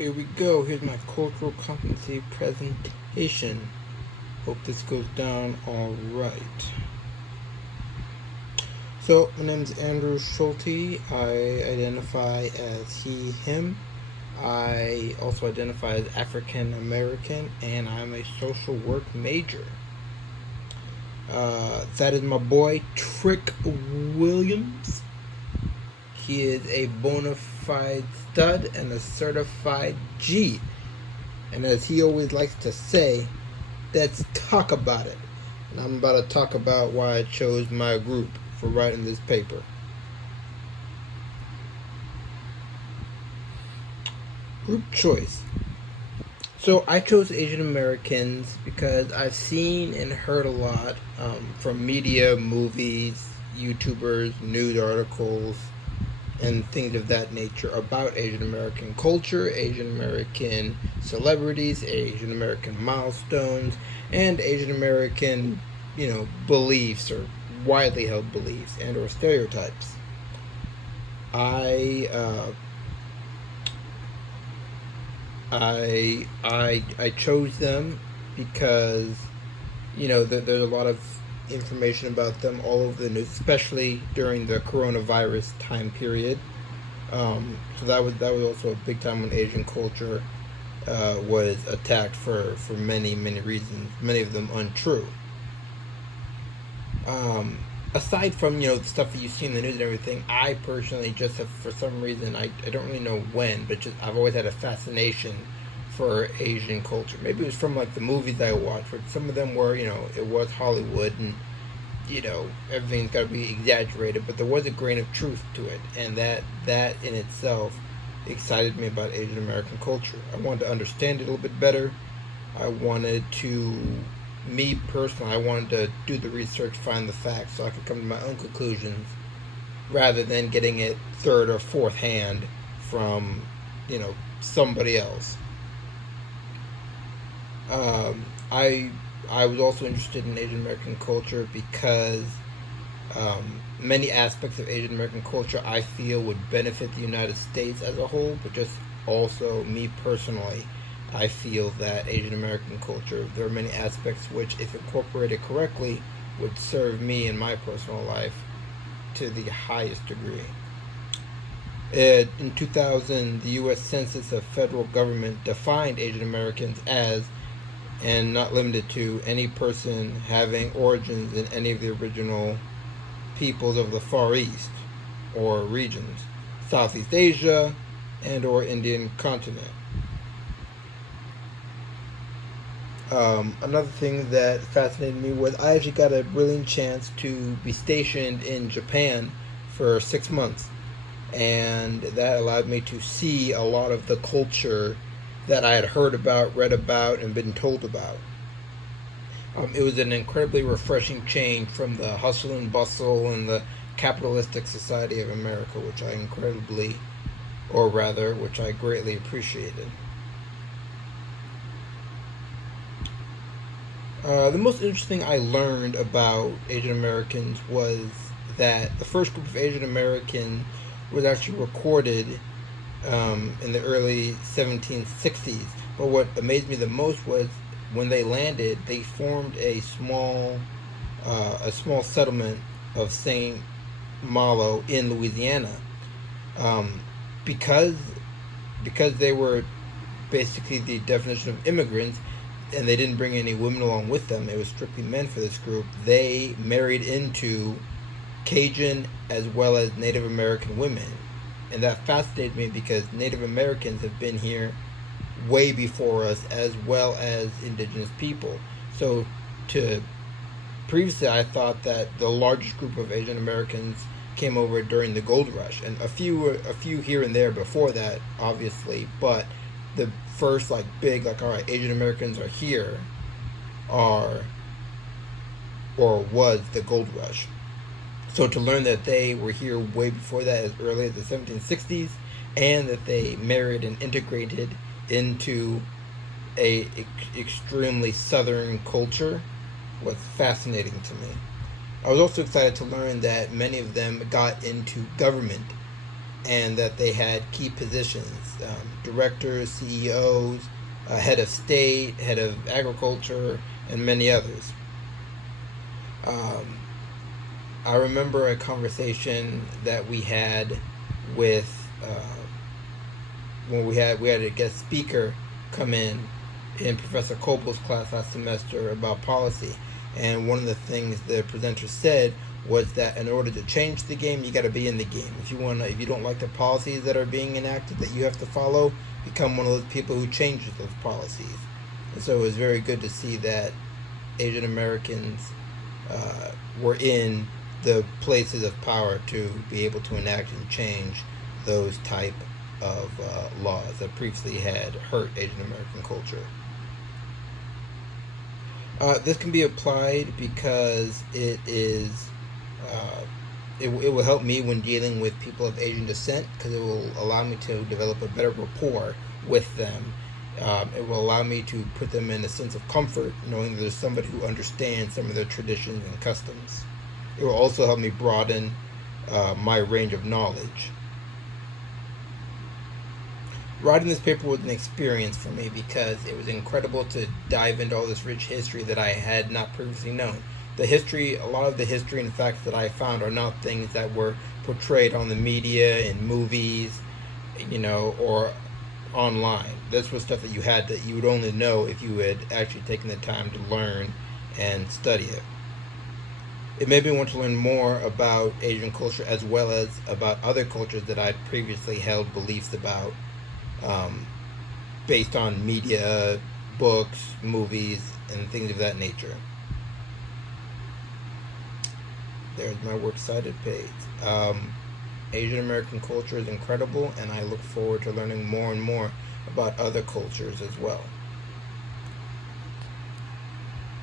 Here we go. Here's my cultural competency presentation. Hope this goes down all right. So, my name is Andrew Schulte. I identify as he, him. I also identify as African American, and I'm a social work major. That is my boy, Trick Williams. He is a bona fide stud and a certified G. And as he always likes to say, let's talk about it. And I'm about to talk about why I chose my group for writing this paper. Group choice. So I chose Asian Americans because I've seen and heard a lot from media, movies, YouTubers, news articles, and things of that nature about Asian American culture, Asian American celebrities, Asian American milestones, and Asian American, beliefs or widely held beliefs and or stereotypes. I chose them because there's a lot of information about them all over the news, especially during the coronavirus time period. So that was also a big time when Asian culture was attacked for many reasons, many of them untrue. Aside from the stuff that you see in the news and everything, I personally just have, for some reason, I don't really know when, but just I've always had a fascination for Asian culture. Maybe it was from like the movies I watched, but some of them were it was Hollywood and everything's got to be exaggerated, but there was a grain of truth to it, and that in itself excited me about Asian American culture. I wanted to understand it a little bit better. I wanted to Me personally, I wanted to do the research, find the facts, so I could come to my own conclusions, rather than getting it third or fourth hand from, somebody else. I was also interested in Asian American culture because many aspects of Asian American culture I feel would benefit the United States as a whole, but just also me personally. I feel that Asian American culture, there are many aspects which, if incorporated correctly, would serve me in my personal life to the highest degree. In 2000, the U.S. Census of Federal Government defined Asian Americans as, and not limited to, any person having origins in any of the original peoples of the Far East or regions, Southeast Asia, and or Indian continent. Another thing that fascinated me was I actually got a brilliant chance to be stationed in Japan for 6 months, and that allowed me to see a lot of the culture that I had heard about, read about, and been told about. It was an incredibly refreshing change from the hustle and bustle and the capitalistic society of America, which I greatly appreciated. The most interesting I learned about Asian Americans was that the first group of Asian Americans was actually recorded in the early 1760s. But what amazed me the most was when they landed, they formed a small settlement of Saint Malo in Louisiana, because they were basically the definition of immigrants, and they didn't bring any women along with them. It was strictly men for this group. They married into Cajun as well as Native American women. And that fascinated me because Native Americans have been here way before us, as well as indigenous people. So previously I thought that the largest group of Asian Americans came over during the gold rush, and a few here and there before that, obviously, but the first big all right, Asian Americans are here was the gold rush. So to learn that they were here way before that, as early as the 1760s, and that they married and integrated into a extremely southern culture was fascinating to me. I was also excited to learn that many of them got into government and that they had key positions, directors, CEOs, head of state, head of agriculture, and many others. Um, I remember a conversation that we had with when we had a guest speaker come in Professor Cobal's class last semester about policy, and one of the things the presenter said was that in order to change the game, you got to be in the game. If you don't like the policies that are being enacted that you have to follow, become one of those people who changes those policies. And so it was very good to see that Asian Americans were in the places of power to be able to enact and change those type of laws that previously had hurt Asian American culture. This can be applied because it will help me when dealing with people of Asian descent because it will allow me to develop a better rapport with them. It will allow me to put them in a sense of comfort knowing there's somebody who understands some of their traditions and customs. It will also help me broaden my range of knowledge. Writing this paper was an experience for me because it was incredible to dive into all this rich history that I had not previously known. A lot of the history and facts that I found are not things that were portrayed on the media, in movies, or online. This was stuff that you would only know if you had actually taken the time to learn and study it. It made me want to learn more about Asian culture as well as about other cultures that I'd previously held beliefs about, based on media, books, movies, and things of that nature. There's my works cited page. Asian American culture is incredible, and I look forward to learning more and more about other cultures as well.